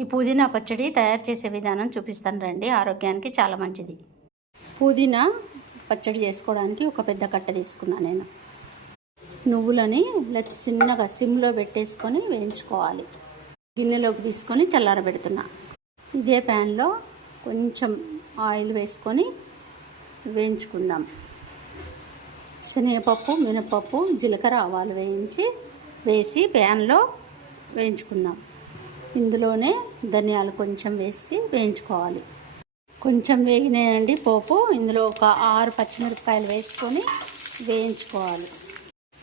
ఈ పుదీనా పచ్చడి తయారు చేసే విధానం చూపిస్తాను రండి. ఆరోగ్యానికి చాలా మంచిది. పుదీనా పచ్చడి చేసుకోవడానికి ఒక పెద్ద కట్ట తీసుకున్నాను నేను. నువ్వులని ఇలా చిన్నగా సిమ్లో పెట్టేసుకొని వేయించుకోవాలి. గిన్నెలోకి తీసుకొని చల్లారబెడుతున్నా. ఇదే ప్యాన్లో కొంచెం ఆయిల్ వేసుకొని వేయించుకుందాం. శనగపప్పు, మినపప్పు, జీలకర్ర, ఆవాలు వేసి ప్యాన్లో వేయించుకుందాం. ఇందులోనే ధనియాలు కొంచెం వేసి వేయించుకోవాలి. కొంచెం వేగినాయండి పోపు. ఇందులో ఒక 6 పచ్చిమిరపకాయలు వేసుకొని వేయించుకోవాలి.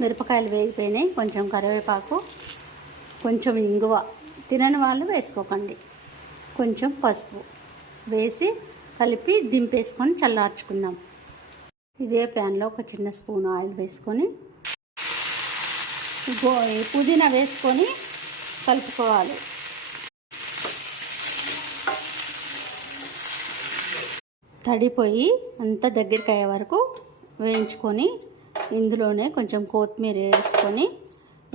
మిరపకాయలు వేగిపోయినాయి. కొంచెం కరివేపాకు, కొంచెం ఇంగువ, తినని వాళ్ళు వేసుకోకండి, కొంచెం పసుపు వేసి కలిపి దింపేసుకొని చల్లార్చుకుందాం. ఇదే ప్యాన్లో ఒక చిన్న స్పూన్ ఆయిల్ వేసుకొని పుదీనా వేసుకొని కలుపుకోవాలి. తడిపోయి అంతా దగ్గరికి అయ్యే వరకు వేయించుకొని ఇందులోనే కొంచెం కొత్తిమీర వేసుకొని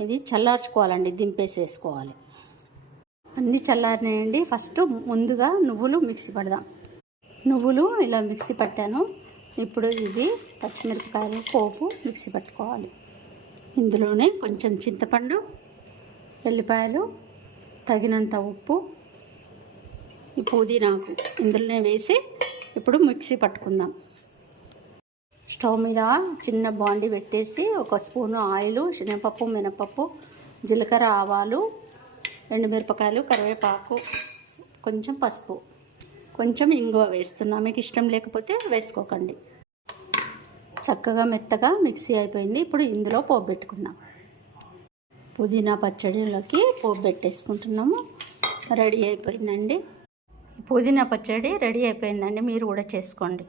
ఇది చల్లార్చుకోవాలండి. దింపేసేసుకోవాలి. అన్నీ చల్లారినాయండి. ఫస్ట్ ముందుగా నువ్వులు మిక్సీ పడదాం. నువ్వులు ఇలా మిక్సీ పట్టాను. ఇప్పుడు ఇవి పచ్చిమిరపకాయలు పోపు మిక్సీ పట్టుకోవాలి. ఇందులోనే కొంచెం చింతపండు, ఎల్లిపాయలు, తగినంత ఉప్పు, ఈ పుదీనాకు ఇందులోనే వేసి ఇప్పుడు మిక్సీ పట్టుకుందాం. స్టవ్ మీద చిన్న బాండి పెట్టేసి ఒక స్పూను ఆయిల్, శనగపప్పు, మినపప్పు, జీలకర్ర, ఆవాలు, ఎండుమిరపకాయలు, కరివేపాకు, కొంచెం పసుపు, కొంచెం ఇంగువ వేస్తున్నా. మీకు ఇష్టం లేకపోతే వేసుకోకండి. చక్కగా మెత్తగా మిక్సీ అయిపోయింది. ఇప్పుడు ఇందులో పోపు పెట్టుకుందాం. పుదీనా పచ్చడిలోకి పోపు పెట్టేసుకుంటున్నాము. రెడీ అయిపోయిందండి. పుదీనా పచ్చడి రెడీ అయిపోయిందండి. మీరు కూడా చేసుకోండి.